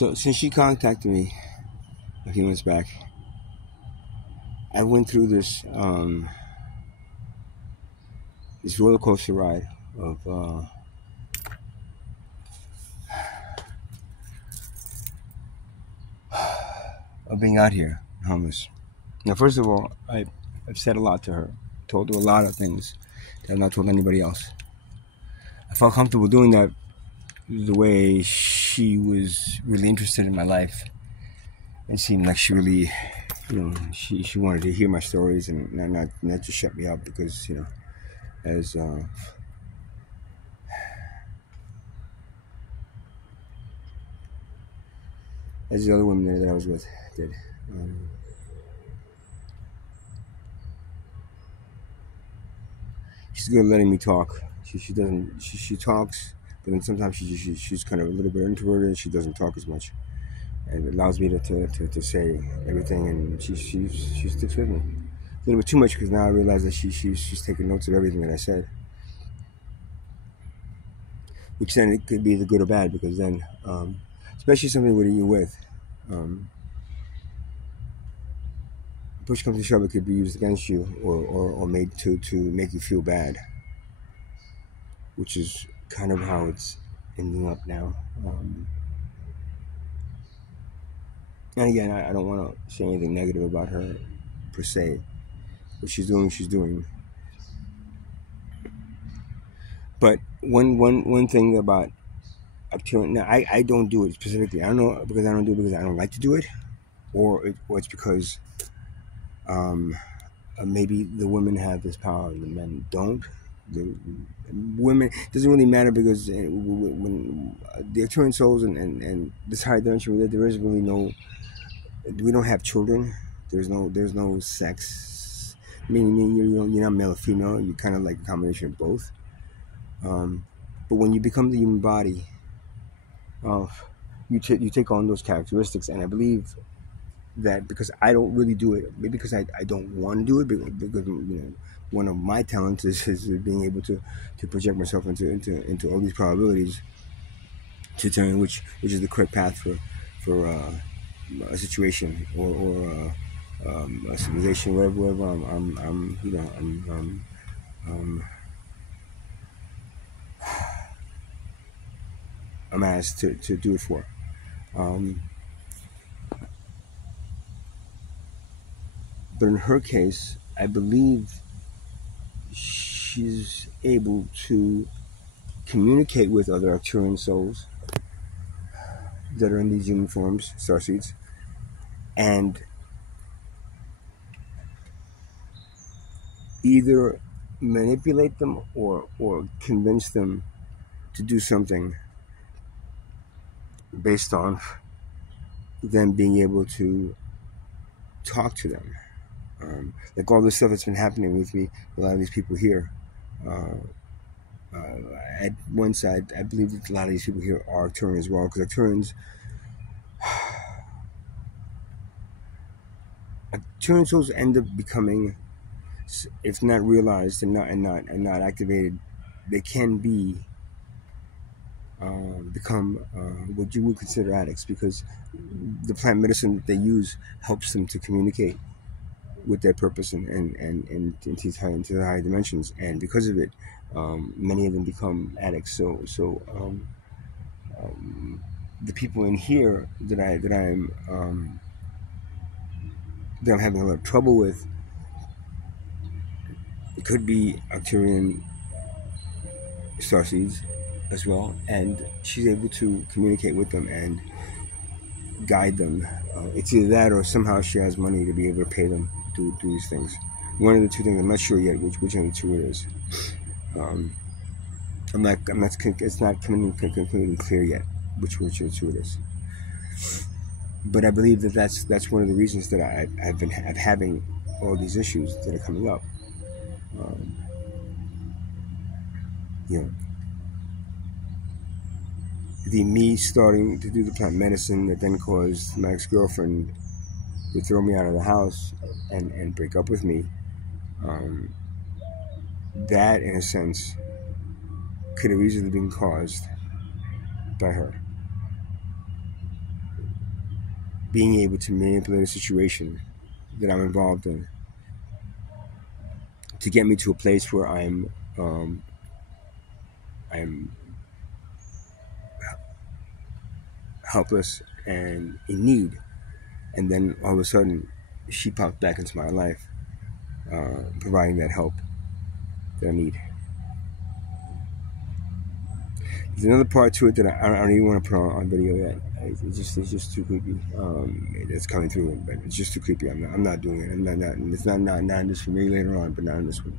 So since she contacted me a few months back, I went through this this roller coaster ride of being out here homeless. Now, first of all, I've said a lot to her, told her a lot of things that I've not told anybody else. I felt comfortable doing that the way she was really interested in my life. It seemed like she really, she wanted to hear my stories and not just shut me up because, as the other women there that I was with did. She's good at letting me talk. She doesn't. She talks, but then sometimes she's kind of a little bit introverted. She doesn't talk as much, and it allows me to say everything. And she sticks with me a little bit too much because now I realize that she's taking notes of everything that I said, which then it could be either good or bad because then, especially something with you with. Push comes to shove, it could be used against you or made to make you feel bad, which is kind of how it's ending up now. And again, I don't want to say anything negative about her per se. What she's doing. But one thing about Arcturian, now I don't do it specifically. I don't know because I don't do it because I don't like to do it, or it's because maybe the women have this power and the men don't. The women, it doesn't really matter because when the Arcturian Souls and this higher dimension, there is really no, we don't have children. There's no sex. Meaning you're not male or female. You're kind of like a combination of both. But when you become the human body, you take on those characteristics, and I believe that because I don't really do it, maybe because I don't want to do it, because one of my talents is being able to project myself into all these probabilities to determine which is the correct path for a situation or a civilization, wherever I'm asked to do it for. But in her case, I believe she's able to communicate with other Arcturian souls that are in these human forms, starseeds, and either manipulate them or convince them to do something based on them being able to talk to them. Like all the stuff that's been happening with me, a lot of these people here. At one side, I believe that a lot of these people here are Arcturian as well, because Arcturian souls end up becoming, if not realized and not activated, they can become what you would consider addicts, because the plant medicine that they use helps them to communicate with their purpose and into the higher dimensions, and because of it, many of them become addicts. So the people in here that I'm having a lot of trouble with, it could be Arcturian starseeds as well, and she's able to communicate with them and guide them. It's either that or somehow she has money to be able to pay them to do these things. One of the two things. I'm not sure yet which of the two it is. It's not completely clear yet which of the two it is. But I believe that that's one of the reasons that I've been having all these issues that are coming up. Me starting to do the plant medicine that then caused my ex-girlfriend to throw me out of the house and break up with me. That, in a sense, could have easily been caused by her. being able to manipulate a situation that I'm involved in to get me to a place where I'm helpless and in need, and then all of a sudden she popped back into my life, providing that help that I need. There's another part to it that I don't even want to put on video yet. It's just too creepy. It's coming through, but it's just too creepy. I'm not doing it. It's not in this for me later on, but not in this one.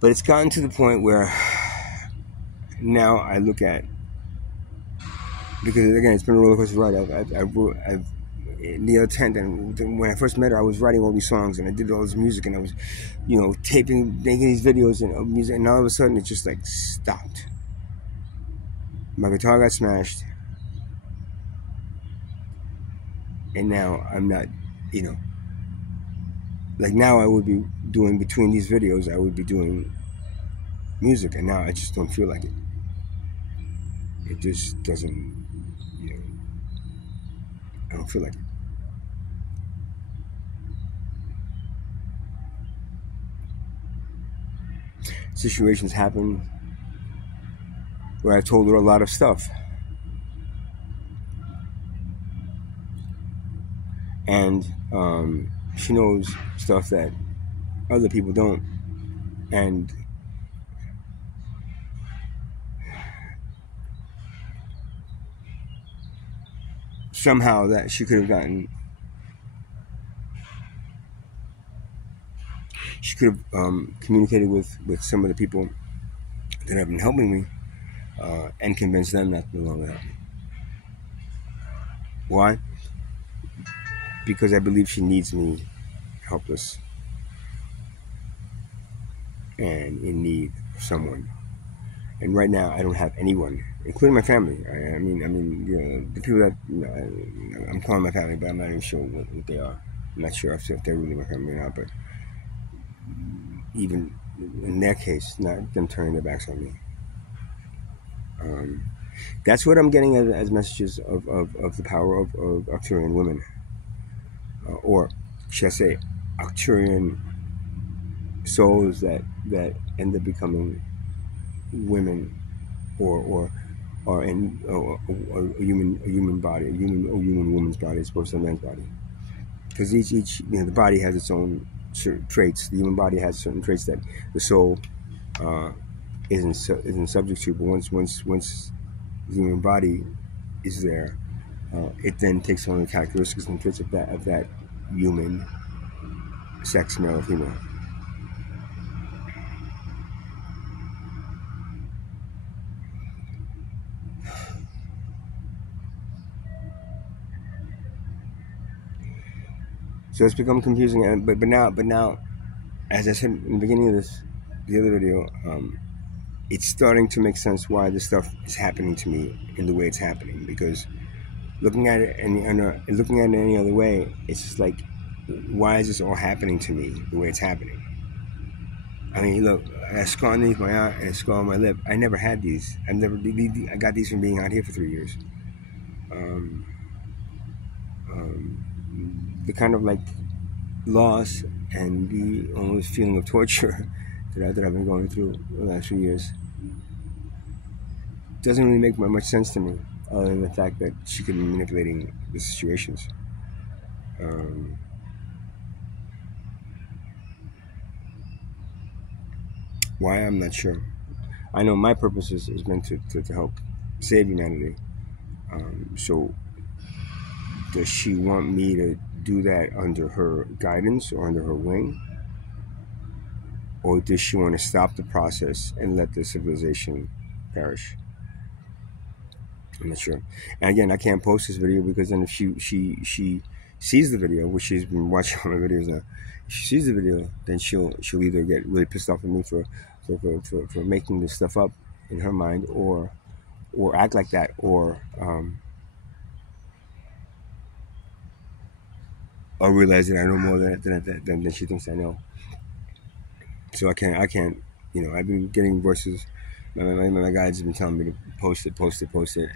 But it's gotten to the point where now I look at, because again, it's been a roller coaster ride. I've the other tent, and when I first met her, I was writing all these songs and I did all this music, and I was, making these videos and music, and all of a sudden it just like stopped. My guitar got smashed, and now I'm not, like now I would be doing, between these videos, I would be doing music, and now I just don't feel like it. It just doesn't, I don't feel like it. Situations happen where I've told her a lot of stuff, and she knows stuff that other people don't, and somehow that she could have communicated with some of the people that have been helping me, and convinced them not to no longer help me. Why? Because I believe she needs me helpless and in need of someone. And right now, I don't have anyone, including my family. I mean, the people that I'm calling my family, but I'm not even sure what they are. I'm not sure if they're really my family or not. But even in their case, not them turning their backs on me. That's what I'm getting as messages of the power of Arcturian women, or should I say, Arcturian souls that end up becoming women, or in a human body, a human woman's body as opposed to a man's body. Because each the body has its own certain traits. The human body has certain traits that the soul isn't subject to. But once the human body is there, it then takes on the characteristics and traits of that human sex, male or female. So it's become confusing, but now, as I said in the beginning of the other video, it's starting to make sense why this stuff is happening to me in the way it's happening. Because looking at it looking at it any other way, it's just like, why is this all happening to me the way it's happening? I mean, look, I got a scar underneath my eye and a scar on my lip. I never had these. I got these from being out here for 3 years. The kind of like loss and the almost feeling of torture that I've been going through the last few years doesn't really make much sense to me, other than the fact that she could be manipulating the situations. Why, I'm not sure. I know my purpose is meant to help save humanity. So does she want me to do that under her guidance or under her wing? Or does she want to stop the process and let the civilization perish? I'm not sure. And again, I can't post this video because then if she sees the video, which she's been watching all my videos now, if she sees the video, then she'll either get really pissed off at me for making this stuff up in her mind, or act like that, or realize that I know more than she thinks I know. So I can't. I've been getting voices my guides have been telling me to post it,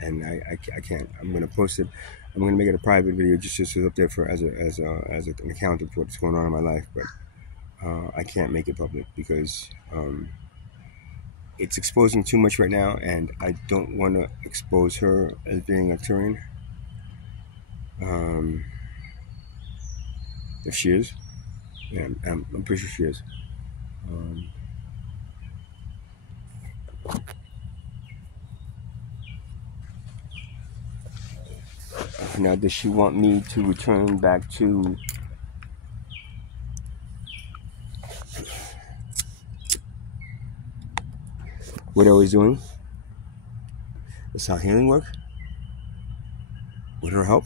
and I can't. I'm gonna post it. I'm gonna make it a private video just up there for as an account of what's going on in my life, but I can't make it public because it's exposing too much right now, and I don't want to expose her as being Arcturian. If she is, yeah, I'm pretty sure she is. Now, does she want me to return back to what I was doing? The sound healing work? With her help?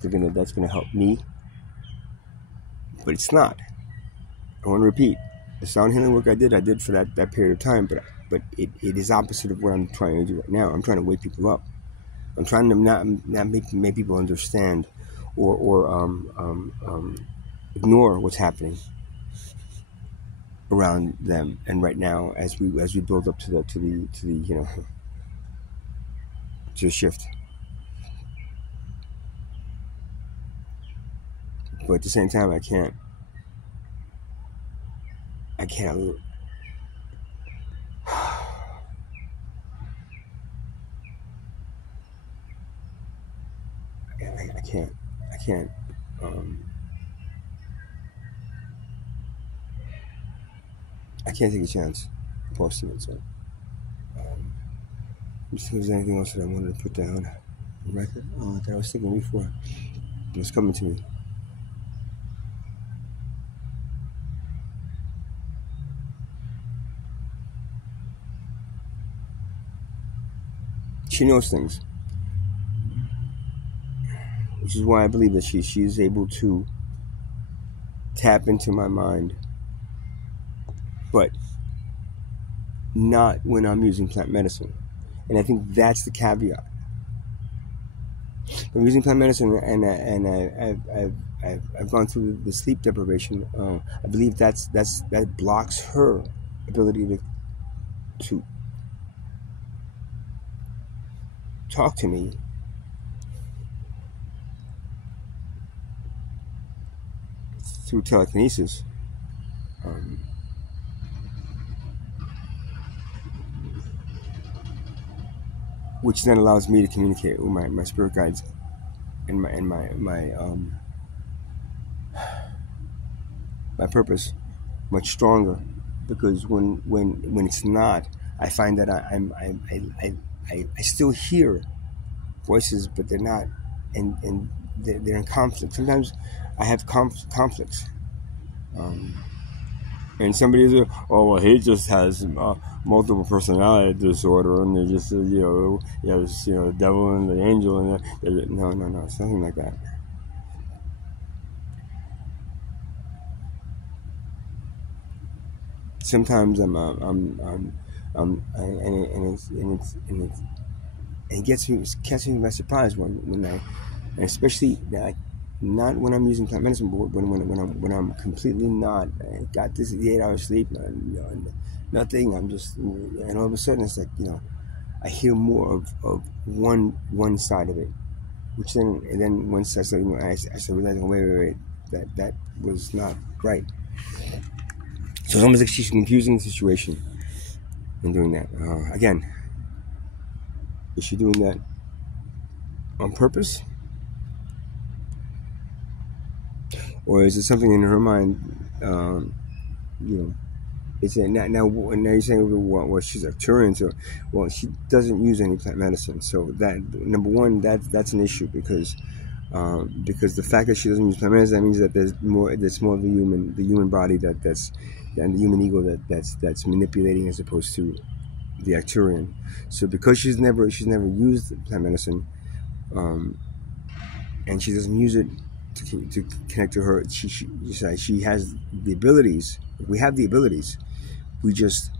That's gonna help me. But it's not. I want to repeat. The sound healing work I did for that period of time, but it is opposite of what I'm trying to do right now. I'm trying to wake people up. I'm trying to not make people understand or ignore what's happening around them. And right now, as we build up to the to the shift. But at the same time, I can't. I can't. I can't take a chance posting it. So, let me see if there's anything else that I wanted to put down. Record that I was thinking before. It was coming to me. She knows things, which is why I believe that she is able to tap into my mind, but not when I'm using plant medicine. And I think that's the caveat. I'm using plant medicine, and I've gone through the sleep deprivation. I believe that blocks her ability to talk to me through telekinesis. Which then allows me to communicate with my spirit guides and my purpose much stronger, because when it's not, I find that I still hear voices, but they're not, and they're in conflict. Sometimes I have conflicts. And somebody is, oh well, he just has multiple personality disorder, and they just the devil and the angel, and no, it's nothing like that. Sometimes it catches me by surprise when I, and especially not when I'm using plant medicine, but when I'm completely not, I got this 8 hours sleep, nothing. I'm just, and all of a sudden it's like I hear more of one side of it, which then once I started realizing, wait, that was not right. So it's almost like she's confusing the situation in doing that. Again, is she doing that on purpose? Or is it something in her mind, it's now you're saying, well, she's Arcturian, so, well, she doesn't use any plant medicine. So that, number one, that's an issue, because the fact that she doesn't use plant medicine, that means that there's more of the human body and the human ego that's manipulating, as opposed to the Arcturian. So because she's never used plant medicine, and she doesn't use it to connect to her, she has the abilities. We have the abilities. We just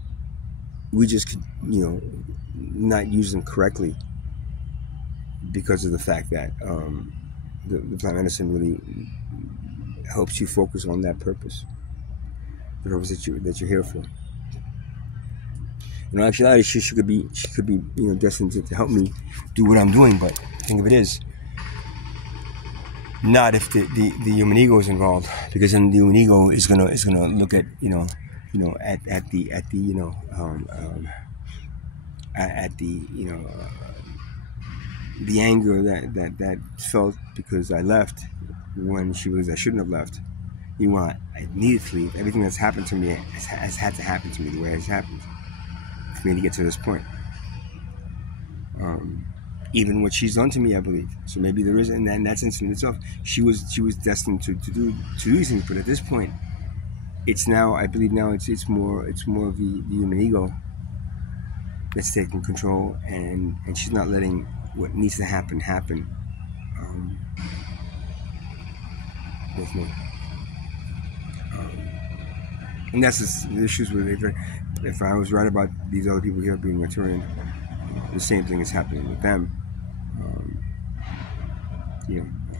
could, not use them correctly, because of the fact that the plant medicine really helps you focus on that purpose, the purpose that you're here for. In actuality, she could be destined to help me do what I'm doing. But the thing of it is, not if the human ego is involved, because then the human ego is gonna look at the anger that felt because I left when I shouldn't have left. I needed to leave. Everything that's happened to me has had to happen to me the way it's happened for me to get to this point. Even what she's done to me, I believe. So maybe there is, and in that sense in itself, she was destined to do these things. But at this point, it's now, I believe now it's more of the human ego that's taking control, and she's not letting what needs to happen with me. And that's the issues with it. If I was right about these other people here being Arcturian, the same thing is happening with them.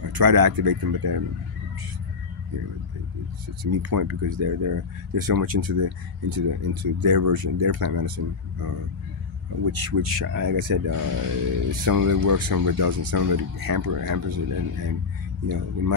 I try to activate them, but then it's a moot point, because they're so much into their version, their plant medicine, which like I said, some of it works, some of it doesn't, some of it hampers it, and in my